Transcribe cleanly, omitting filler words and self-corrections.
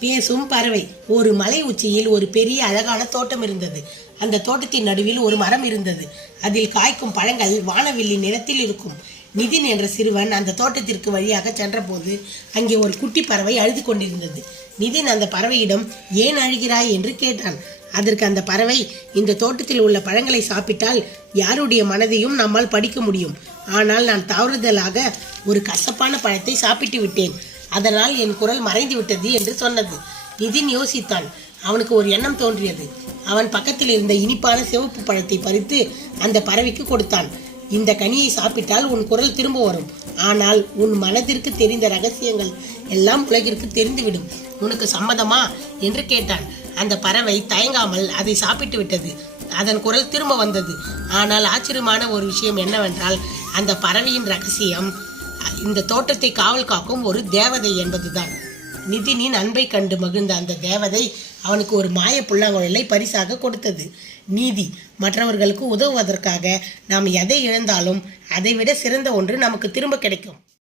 பேசும் பறவை. ஒரு மலை உச்சியில் ஒரு பெரிய அழகான தோட்டம் இருந்தது. அந்த தோட்டத்தின் நடுவில் ஒரு மரம் இருந்தது. அதில் காய்க்கும் பழங்கள் வானவில்லி நிறத்தில் இருக்கும். நிதின் என்ற சிறுவன் அந்த தோட்டத்திற்கு வழியாக சென்றபோது அங்கே ஒரு குட்டி பறவை அழுது கொண்டிருந்தது. நிதின் அந்த பறவையிடம் ஏன் அழுகிறாய் என்று கேட்டான். அதற்கு அந்த பறவை, இந்த தோட்டத்தில் உள்ள பழங்களை சாப்பிட்டால் யாருடைய மனதையும் நம்மால் படிக்க முடியும். ஆனால் நான் தவறுதலாக ஒரு கசப்பான பழத்தை சாப்பிட்டு விட்டேன். அதனால் என் குரல் மறைந்து விட்டது என்று சொன்னது. நிதின் யோசித்தான். அவனுக்கு ஒரு எண்ணம் தோன்றியது. அவன் பக்கத்தில் இருந்த இனிப்பான சிவப்பு பழத்தை பறித்து அந்த பறவைக்கு கொடுத்தான். இந்த கனியை சாப்பிட்டால் உன் குரல் திரும்ப வரும். ஆனால் உன் மனதிற்கு தெரிந்த ரகசியங்கள் எல்லாம் உலகிற்கு தெரிந்துவிடும். உனக்கு சம்மதமா என்று கேட்டான். அந்த பறவை தயங்காமல் அதை சாப்பிட்டு விட்டது. அதன் குரல் திரும்ப வந்தது. ஆனால் ஆச்சரியமான ஒரு விஷயம் என்னவென்றால், அந்த பறவையின் ரகசியம் இந்த தோட்டத்தை காவல் காக்கும் ஒரு தேவதை என்பதுதான். நிதினின் அன்பை கண்டு மகிழ்ந்த அந்த தேவதை அவனுக்கு ஒரு மாய புல்லாங்குழலை பரிசாக கொடுத்தது. நீதி. மற்றவர்களுக்கு உதவுவதற்காக நாம் எதை இழந்தாலும் அதைவிட சிறந்த ஒன்று நமக்கு திரும்ப கிடைக்கும்.